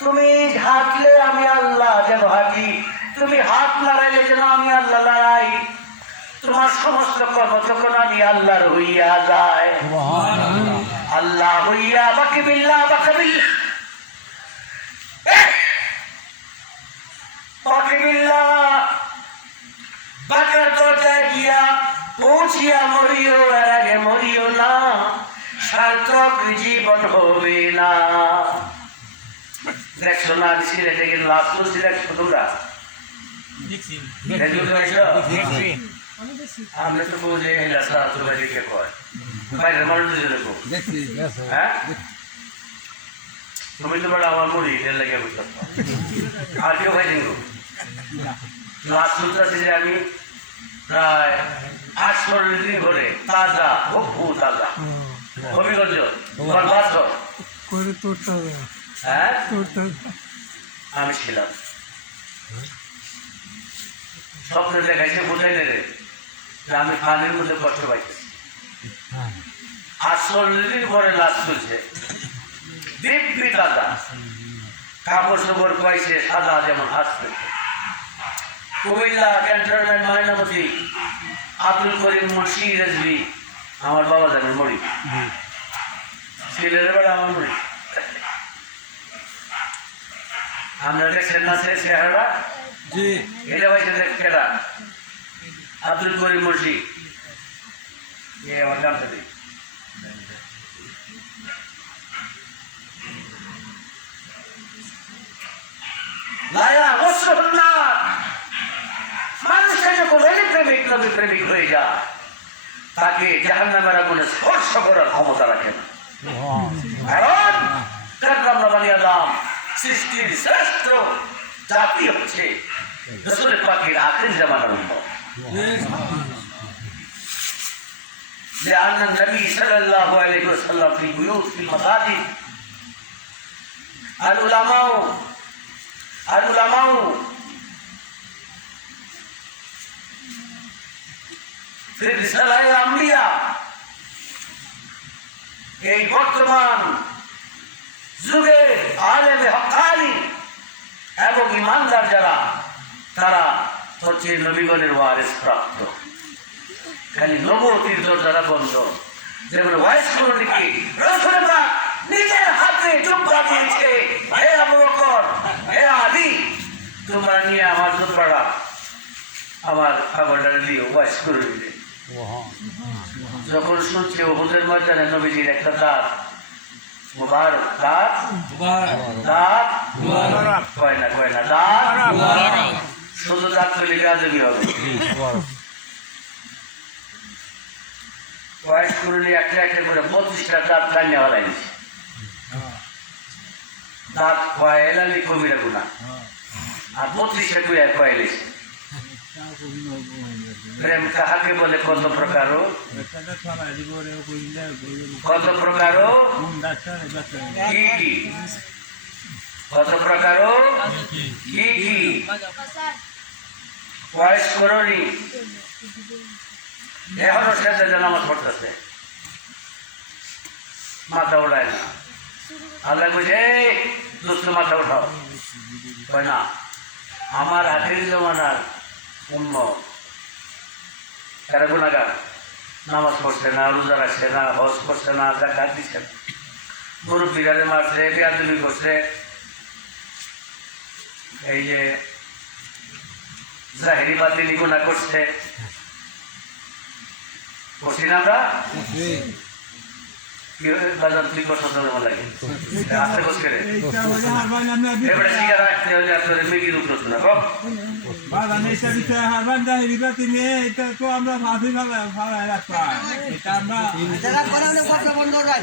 তুমি হাঁটলে আমি আল্লাহ যেন হাঁটি, তুমি হাত লড়াইলে যেন আমি আল্লাহ লড়াই, তোমার সমস্ত কর্ম যখন আমি আল্লাহর হইয়া যায়, আল্লাহ হইয়া বাকি বিল্লাহ বাকি বিল্লাহ বাকার দরজায় গিয়া পৌঁছিয়া মরিও, এর আগে মরিও না, সার্থক জীবন হবে না। দেখছো না সিলেটে গেলে লাস্ট দেখছো তোমরা? আমরা তো বুঝে তোমরা দেখে কয় বাইরের মানুষ দেখো, হ্যাঁ তুমি তো বড় আমার মুড়ি এর লাগে বুঝতে আর কেউ ভাই দেখো লাস্ট দিলে আমি প্রায় 8 দিন ধরে তাজা খুব তাজা হবিগঞ্জ তোমার বাসর হ্যাঁ আমি ছিলাম। স্বপ্ন দেখাইছে বোঝাই দেবে যে আমি পানির মধ্যে কষ্ট পাইতেছি। 8 দিন পরে লাশ তুলছে দিব্যি তাজা, কাপড় চোপড় পাইছে সাদা যেমন হাসছে। কুমিল্লা ক্যান্টনমেন্ট ময়নামতি আব্দুল করিম মুন্সি রেজবি আমার বাবা জানেন মরি ছেলের বেলা আমার মরি। আমরা দেখছেন না সে চেহারা এটা হয়েছে কেটা আব্দুল করিম মুন্সি আমার নামটা দিই। মানুষের যখন প্রেমিক নবী প্রেমিক হয়ে যায় তাকে জাহান্নামের আগুনে স্পর্শ করার ক্ষমতা রাখে না। কারণ সৃষ্টির শ্রেষ্ঠ জাতি হচ্ছে রাসূল পাকের আখির জামানার উম্মত। لأن النبي صلى الله عليه وسلم في البيوت في المساجد العلماء في رسالة الأنبياء এই বর্তমান যুগে আলেমে হক্কানি এবং ইমানদার যারা তারা হচ্ছে নবীগণের ওয়ারিস প্রাপ্ত। খালি নবুয়তির দরজা বন্ধ। যেমন ওয়াইস করণীকে রাসূল পাক নিজের হাতে জুব্বা দিয়েছে, হে আবু বকর হে আলী তোমরা নিয়ে আমার জুব্বাটা আমার খাবারটা দিও ওয়াইস করণীকে। যখন শুনছে উহুদের ময়দানে নবীজির একটা দাঁত মুবারক, দাঁত দাঁত কয় না দাঁত শুধু দাঁত তৈরি গাজবি হবে। ওয়াইস করণী একটা একটা করে 25টা দাঁত কান্না হলাই দিচ্ছে। দাঁত কয়েলালি কবিরা গুণা আর 25টা কুয়া কয়েলেছে। প্রেম কাহাকে বলে কত প্রকার কি কি কত প্রকার কি কি ওয়াইস করণী এখনো সাথে নামাজ পড়তেছে মাথা উঠায় না। আল্লাহ বলছে দোস্ত মাথা উঠাও, কয় না আমার আখির জমানার উম্মত তারা গুনাহগার, নামাজ পড়ছে না, রোজা রাখছে না, হজ করছে না, যাকাত দিচ্ছে না, মুরব্বিরারে মারছে, বেয়াদবি করছে, এই যে জাহিরি বাতিনি গুনাহ করছে, করছি না আমরা বাজার তুই করতে লাগে আস্তে করছে রে এবারে শিখা রাখতে হলে আপনার মেগির উপর না গো তো আমরা ভাবি ভাড়ায় রাখলাম এটা আমরা বন্ধ রাখ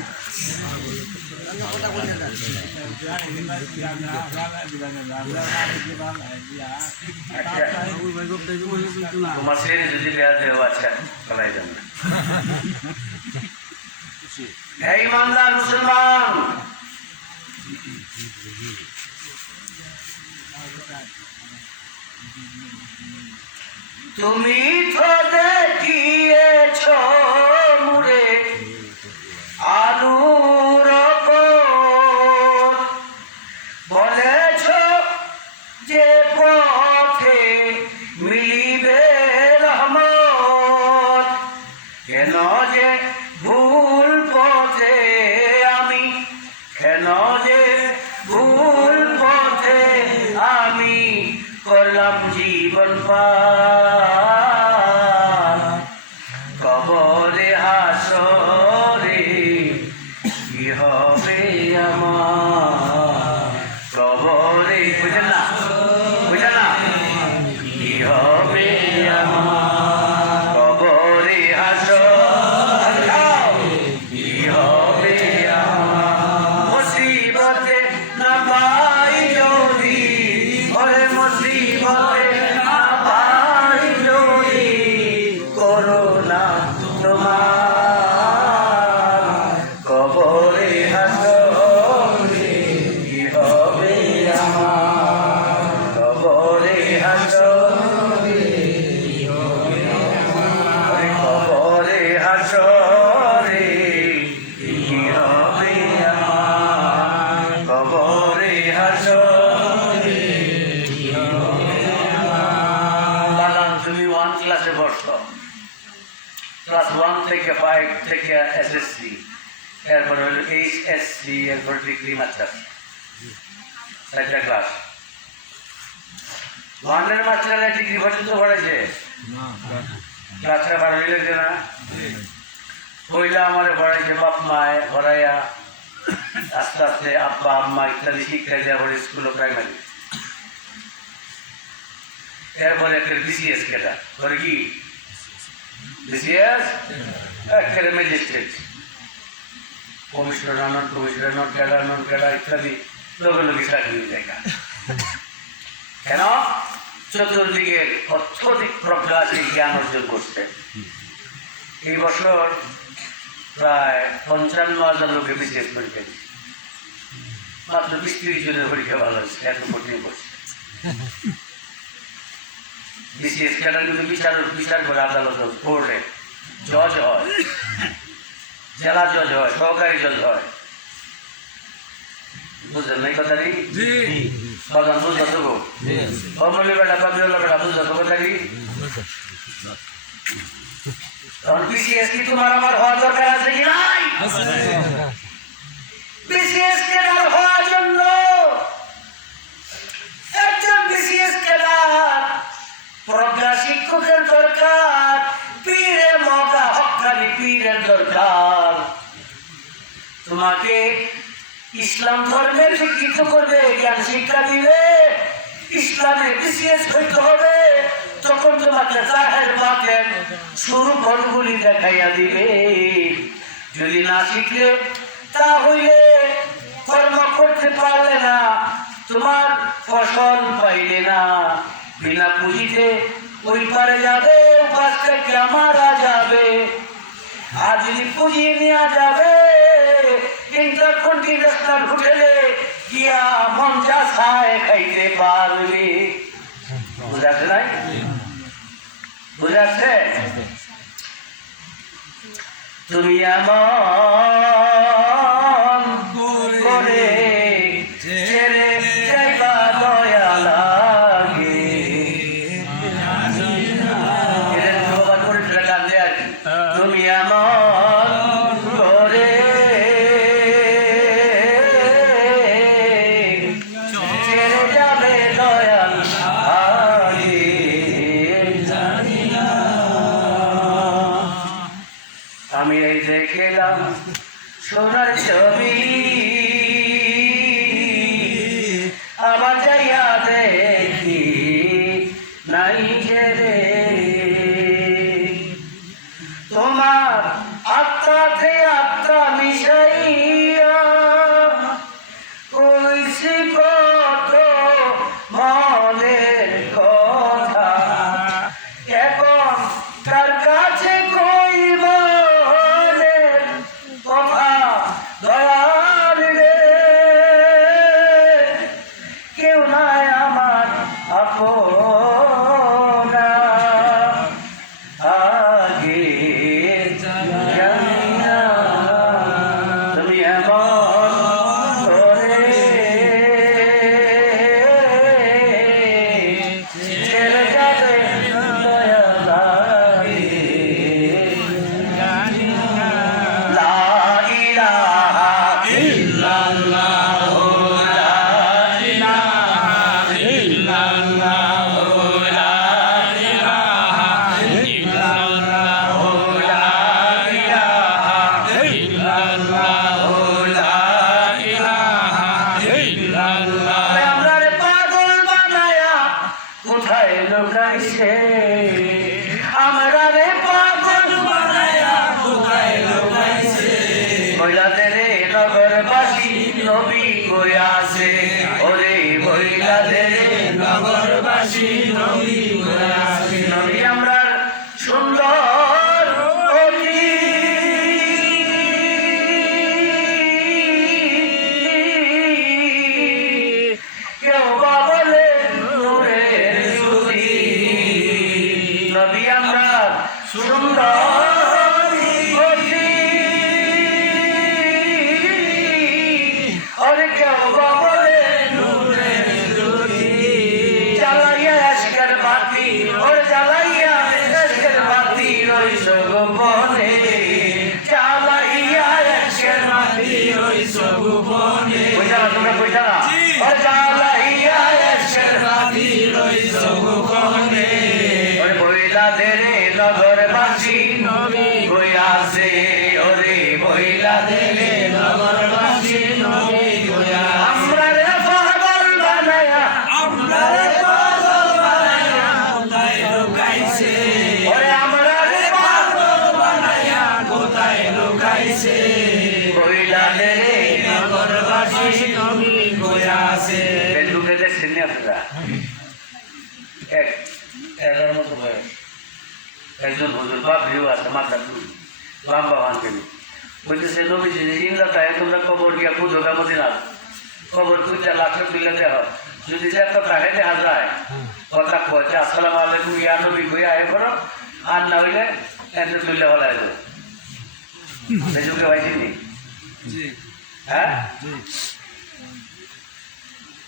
তোমার ছেলে যদি দেওয়া দেওয়া আচ্ছা বলাই যাবে না। এই ইমানদার মুসলমান তুমি তো দেখিয়েছ মুরে আলুর বলে পার কবরে হাসরে কি হবে আমার কবরে বুঝেন না কি হবে আমার কবরে হাসরে কি হবে আমার মুসিবতে না পাই যদি ওরে মুসিবতে না পাই যদি করোনা তোমার কবরে হাসরে কি হবে আমার কবরে হাসরে কি হবে আমার কবরে হাসরে কি হবে আমার কবরে হাসরে কি হবে আমার তুমি 1 ক্লাসে বসতো ক্লাস 1 থেকে 5 থেকে এসএসসি এরপর হলো এইচএসসি এরপর ডিগ্রি মাস্টার 4টা ক্লাস 1 মাস্টারে ডিগ্রি পর্যন্ত পড়েছে ক্লাসটা ভালো লেগেছে না পয়লা আমার পড়াইছে বাপ মায় পড়াইয়া আস্তে আস্তে আব্বা আম্মা ইত্যাদি শিক্ষা দেওয়া পড়ে স্কুল প্রাইমারি এরপরে একটা বিসিএস কেটা করে কি বিসিএস একেবারে ম্যাজিস্ট্রেট কমিশনার নন কমিশনার নন ক্যাডার ইত্যাদি লগে লগে চাকরি জায়গা কেন চতুর্দিকের অত্যধিক প্রজ্ঞাশীল জ্ঞান অর্জন করছে এই বছর প্রায় 55,000 লোকে বিসিএস পরীক্ষা দিচ্ছে মাত্র 20-30 জনের পরীক্ষা ভালো হচ্ছে এত কঠিন করছে বিসিএস ক্যাডার কিন্তু বিচার করে আদালত কোর্টে জজ হয় জেলা জজ হয় সহকারী জজ হয় বুঝলেন না এই কথা নেই বাগান বুঝলো তো অমূল্য বেটা কাবিরুল্লাহ বেটা বুঝলো তো কথা নেই তখন বিসিএস কি তোমার আমার হওয়ার দরকার আছে কি নাই বিসিএস ক্যাডার হওয়ার জন্য একজন বিসিএস ক্যাডার প্রজ্ঞা শিক্ষকের দরকার পীরের মৌকা হক্কানি পীরের দরকার তোমাকে ইসলাম ধর্মের শিক্ষিত করবে জ্ঞান শিক্ষা দিবে ইসলামের বিসিএস হইতে হবে তখন তোমাকে জাহের বাতেন শুরু ফলগুলি দেখাইয়া দিবে যদি না শিখলে তা হইলে কর্ম করতে পারলে না তোমার ফসল পাইলে না বিনা পুঁজিতে ওই পারে যাবে উপাস থেকে মারা যাবে আর যদি পুঁজি নেওয়া যাবে ইন্টারকন্টিনেন্টাল হোটেলে গিয়া মন যা খায় খাইতে পারবে বুঝাচ্ছে নাই বুঝাচ্ছে তুমি এমন করে ছেড়ে যাইবা দয়া লাগে তুমি এমন করে ছেড়ে যাবে দয়াল আমি এই দেখলাম সোনার ছবি আবার যাইয়া দেখি নাই রে তোমার আত্মাতে আত্মা মিশাইয়া কইছি কত মনের কথা এখন তার কাছে কই মনের কথা দয়াল রে কেউ নাই আমার আপনা আগে জানি না তুমি এমন করে লুকাইছে আমরা রে পাগল বানায়া কোথায় লুকাইছে মহিলাদের নগরবাসী নবী কই আছে ওরে মহিলাদের নগরবাসী নবী কই আছে নবী আমরা সুন্দর অতি কেউ বা বলে নূরের জ্যোতি নবী আমরা সুন্দর অতি और क्या बोले नूरे জ্যোতি জ্বালাইয়া আজকের বাতি ওর জ্বালাইয়া আজকের বাতি রইস গোপনে জ্বালাইয়া আজকের বাতি রইস গোপনে বুঝা তোমরা বুঝা না ওর জ্বালাইয়া আজকের বাতি রইস গোপনে ওরে মহিলাদের নগরবাসী নবী কই আছে ওরে মহিলাদের নগরবাসী নবী আমরা রে পাগল বানায়া আমরা রে পাগল বানায়া কোথায় লুকাইছে ওরে আমরা রে পাগল বানায়া কোথায় লুকাইছে মহিলাদের নগরবাসী নবী কই আছে বেলুকে দেখছেন না আপনারা এগার মতো বয়স একজন হুজুর বাবরিও আছে মাথা টুল লম্বা ভাঙেনি বলতেছে নবীজি ইন্দাতায় তোমরা কবর গিয়া পুজো মদিনা কবর খুঁজে লাখে তুলে দেহ যদি যে একটা তাকে দেখা যায় কথা কয়েছে আসসালামু আলাইকুম ইয়া নবী কইয়া আয় করো আর না হইলে এত তুলে হলাই দেবো যুগে ভাইছিনি হ্যাঁ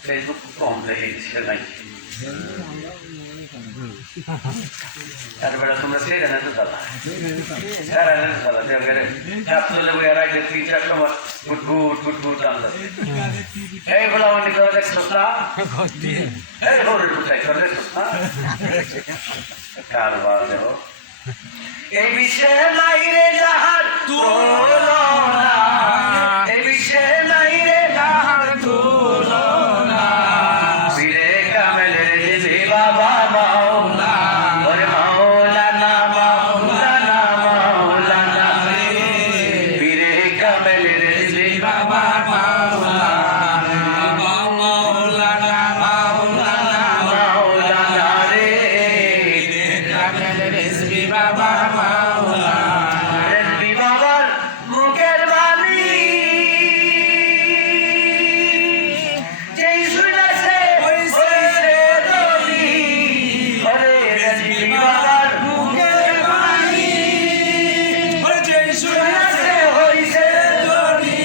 ফেসবুক কম দেখে সেটা নাই তারপরে তোমরা সেই জানা তো দাদা চলে বই আর আগে 3-4 সময় গুট আনতে এই বলা অনেক করে দেখছিস না এই হরের কোথায় করে দেখছিস না কারবার দেব এই বিষয়ে নাই রে যাহার তুলনা এই বিষয়ে নাই রে যাহার তুলনা বীরে কামেলের দিদি বাবা মাওলা ওরে মাওলানা মাওলানা মাওলানা বীরে কামেলের দিদি বাবা মাওলানা মাওলানা মাওলানা মাওলানা রে বীরে কামেলের দিদি বাবা মাওলানা রেজবি বাবার মুখের বাণী যেই শুনেছে হইছে রবি ওরে রেজবি বাবার মুখের বাণী যেই শুনেছে হইছে রবি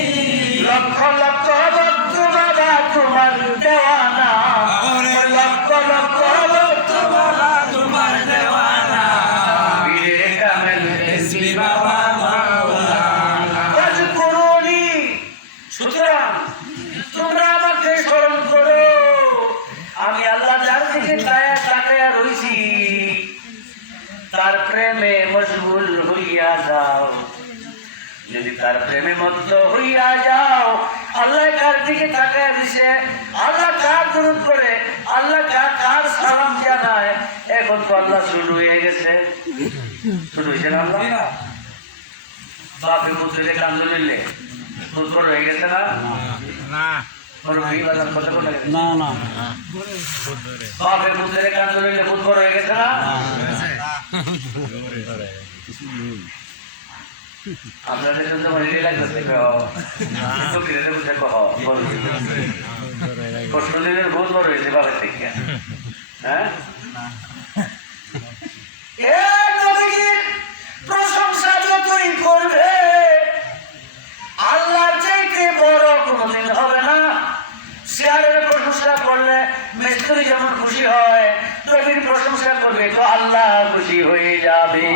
লক্ষ লক্ষ ভক্ত বাবা তোমার দেওয়ানা লক্ষ লক্ষ ভক্ত বাবা তোমার দেওয়ানা বীরে কামেল রেজবি বাবা মাওলানা আজকুরুনি সুতরাং তোমরা আমাকে স্মরণ করো আমি আল্লাহ যার দিকে তাকায়া রইছি তার প্রেমে মশগুল হইয়া যাও যদি তার প্রেমে মত্ত হইয়া যাও আল্লাহ কার দিকে তাকায়া দিছে আল্লাহ কার দুরূদ করে আল্লাহ কার সালাম জানায় এখন তো আল্লাহ শুরু হয়ে গেছে শুরু হয়েছে না আল্লাহ বাপে পুত্রে কান্দো নিলে পুত্র হয়ে গেছে না না না বাপে পুত্রে কান্দো নিলে পুত্র হয়ে গেছে না আপনাদের জন্য মনে লাগতেছে কষ্ট দিনের বহুত বড় হয়েছে বাপের থেকে হ্যাঁ প্রশংসা যতই করবে আল্লাহ চাইতে বড় কোনদিন হবে না শেয়ারের প্রশংসা করলে মিস্ত্রি যেমন খুশি হয় নবীর প্রশংসা করবে তো আল্লাহ খুশি হয়ে যাবে